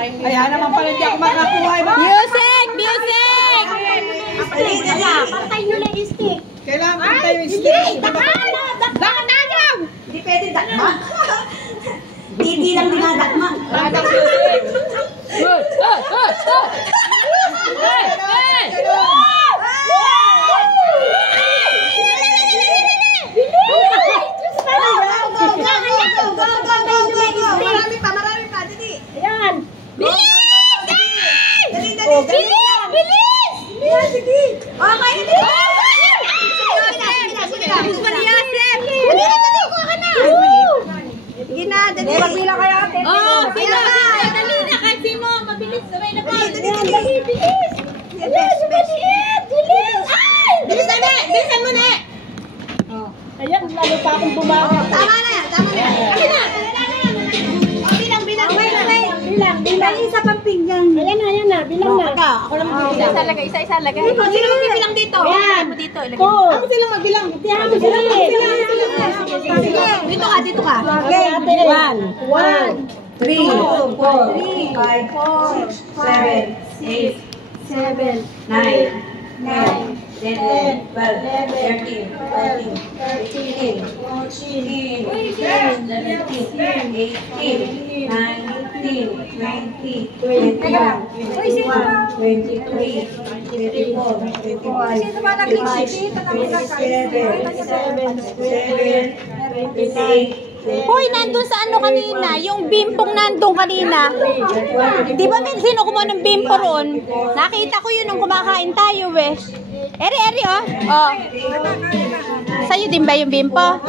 Kaya naman pala hindi ako makakuha. Music! Music! Patay nyo lang yung stick. Kailangan patay yung stick. Dakma na yan! Hindi pwede dakma. Hindi lang dinadakma. Parang music! Good! Hey! Hey! Marami pa, dali. Ayan. Bilis! Dali. Bilis! Sige. Okay, dali. Sige na, dali. Magbilang kayo ate. Oh, sino? Dali na kahit sino. Mabilis. Sabay na pa. Dali. Bilis! Bilisan mo na! Ayan, lalo pa akong bumaga. Tama na yan. Bilang. Isa pang pinggan. Ayan na, bilang na. Ako lang mag-bilang. Isa lagay. Sino magbibilang dito? Ayan. Mo dito. Ilagay. Ako Silang magbilang. Sige. Dito ka. Okay. 1, 3, 4, 5, 6, 7, 8, 7, 9, 10, 11, 12, 13, 14, 15, 16, 17, 18, 19, 20, 21, 22, 23, 24, 25, 26, 27, 28, Hoy, nandun sa ano kanina? Yung bimpong nandun kanina. Di ba may sino kumuha ng bimpo roon? Nakita ko yun nung kumakain tayo eh. Eri, oh. Sa'yo din ba yung bimpo?